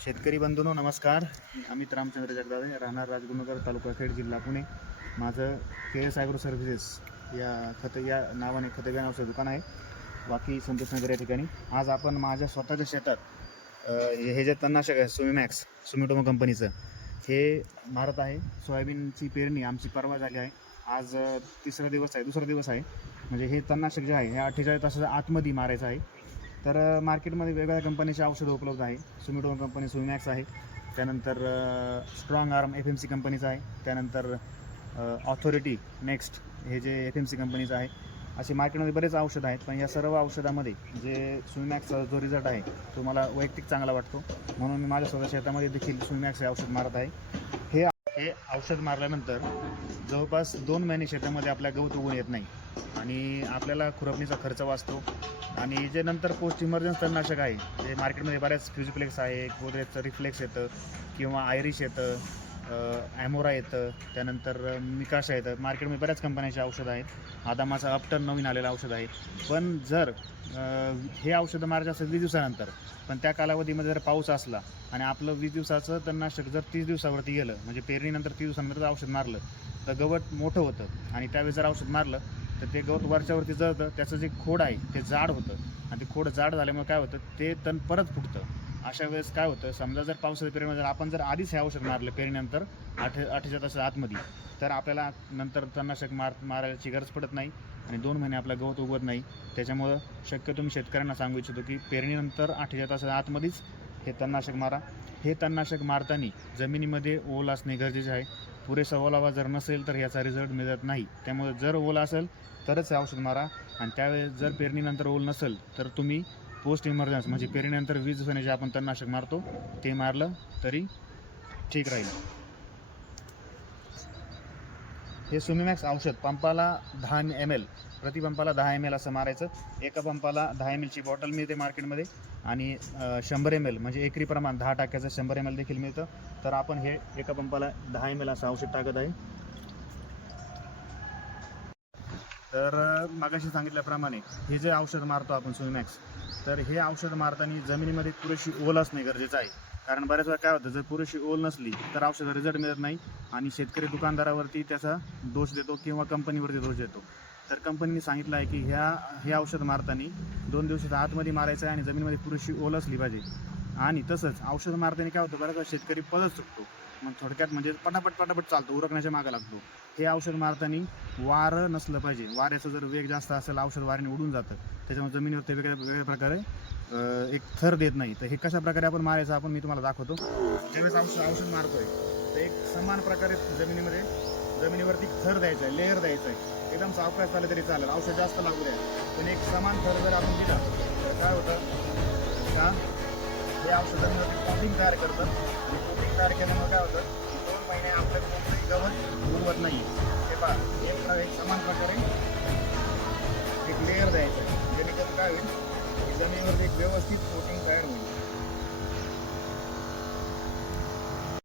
शेतकरी बंधूंनो नमस्कार. अमित रामचंद्र जगदाळे, राहणार राजगुरुनगर, तालुका खेड, जिल्हा पुणे. माझं KS ॲग्रो सर्व्हिसेस या नावाने खते औषध दुकान आहे, वाकी संतोष नगर या ठिकाणी. आज आपण माझ्या स्वतःच्या शेतात हे जे तणनाशक आहे सुमिमॅक्स सुमिटोमो कंपनीचं हे मारत आहे. सोयाबीनची पेरणी आमची परवा झाली आहे. आज दुसरा दिवस आहे. म्हणजे हे तणनाशक जे आहे हे 48 तासाच्या आतमध्ये मारायचं आहे. तर मार्केटमध्ये वेगवेगळ्या कंपनीची औषधं उपलब्ध आहे. सुमिटोमो कंपनी सुमिमॅक्स आहे, त्यानंतर स्ट्रॉंग आर्म FMC कंपनीचं आहे, त्यानंतर ऑथॉरिटी नेक्स्ट हे जे FMC कंपनीचं आहे. असे मार्केटमध्ये बरेच औषधं आहेत, पण या सर्व औषधामध्ये जे सुमिमॅक्सचा जो रिझल्ट आहे तो मला वैयक्तिक चांगला वाटतो, म्हणून मी माझ्या स्वतः शेतामध्ये देखील सुमिमॅक्स हे औषध मारत आहे. हे औषध मारल्यानंतर जवळपास 2 महिने शेतामध्ये आपल्या गवत उगवून येत नाही आणि आपल्याला खुरपणीचा खर्च वाचतो. आणि जे नंतर पोस्ट इमर्जन्स तणनाशक आहे, जे मार्केटमध्ये बऱ्याच फ्युजिप्लेक्स आहे, गोदरेजचं रिफ्लेक्स येतं किंवा आयरिश येतं, ॲमोरा येतं, त्यानंतर मिकाशा येतं. मार्केटमध्ये बऱ्याच कंपन्यांची औषधं आहेत. आदामाचं अपटन नवीन आलेलं औषध आहे. पण जर हे औषधं मारायचं असेल 20 दिवसानंतर, पण त्या कालावधीमध्ये जर पाऊस असला आणि आपलं 20 दिवसाचं तणनाशक जर 30 दिवसावरती गेलं, म्हणजे पेरणीनंतर 30 दिवसानंतर औषध मारलं तर गवत मोठं होतं आणि त्यावेळेस जर औषध मारलं तर ते गवत वरच्यावरती जळतं. त्याचं जे खोड आहे ते जाड होतं आणि ते खोड जाड झाल्यामुळे काय होतं, ते तण परत फुटतं. अशा वेळेस काय होतं, समजा जर पावसाच्या पेरणीमध्ये जर आपण जर आधीच हे औषध मारलं पेरणीनंतर 48 तासाच्या आतमध्ये, तर आपल्याला नंतर तणनाशक मारायची गरज पडत नाही आणि 2 महिने आपला गवत उगवत नाही. त्याच्यामुळं शक्यतो मी शेतकऱ्यांना सांगू इच्छितो की पेरणीनंतर 48 तासाच्या आतमध्येच हे तणनाशक मारा. हे तणनाशक मारताना जमिनीमध्ये ओल असणे गरजेचे आहे. पुरेसा ओलावा जर नसेल तर याचा रिझल्ट मिळत नाही. त्यामुळे जर ओल असेल तरच हे औषध मारा आणि त्यावेळेस जर पेरणीनंतर ओल नसेल तर तुम्ही पोस्ट इमर्जन्स म्हणजे पेरणीनंतर 20 दिवसांनी जे आपण तणनाशक मारतो ते मारलं तरी ठीक राहील. हे सुमिमॅक्स औषध पंपाला 10 ml प्रति पंपाला 10 ml असं मारायचं. एका पंपाला 10 ml ची बॉटल मिळते मार्केटमध्ये आणि 100 ml म्हणजे एकरी प्रमाण 10% 100 ml देखील मिळतं. तर आपण हे एका पंपाला 10 ml असं औषध टाकत आहे. तर मागाशी सांगितल्याप्रमाणे हे जे औषध मारतो आपण सुमिमॅक्स, तर हे औषध मारताना जमिनीमध्ये पुरेशी ओल असणे गरजेचं आहे. कारण बऱ्याच वेळा काय होतं, जर पुरेशी ओल नसली तर औषधाचा रिझल्ट मिळत नाही आणि शेतकरी दुकानदारावरती त्याचा दोष देतो किंवा कंपनीवरती दोष देतो. तर कंपनीने सांगितलं आहे की हे औषध मारताना 2 दिवसाच्या आतमध्ये मारायचं आहे आणि जमिनीमध्ये पुरेशी ओल असली पाहिजे. आणि तसंच औषध मारताना काय होतं, बऱ्याच वेळा शेतकरी पळत सुटतो. मग थोडक्यात म्हणजे पटापट चालतो, उरकण्याच्या मागं लागतो. हे औषध मारताना वारं नसलं पाहिजे. वाऱ्याचा जर वेग जास्त असेल औषध वाऱ्याने उडून जातं, त्याच्यामुळे जमिनीवर ते वेगळ्या प्रकारे एक थर देत नाही. तर हे कशा प्रकारे आपण मारायचं मी तुम्हाला दाखवतो. ज्यावेळेस औषध मारतोय तर एक समान प्रकारे जमिनीवरती थर द्यायचा आहे, लेअर द्यायचा आहे. एकदम सावकाश झालं तरी चालेल, औषध जास्त लागू द्या, पण एक समान थर जर आपण दिला तर काय होतं का, हे औषधांवरती कोटिंग तयार करतं आणि कोटिंग तयार केल्यामुळे काय होतं, 2 महिने आपल्याला कोणतंही गवत उगवत नाही. हे पहा, एक समान प्रकारे एक लेअर द्यायचं आहे, जेणेकरून काय होईल, जमिनीवरती एक व्यवस्थित कोटिंग तयार होईल.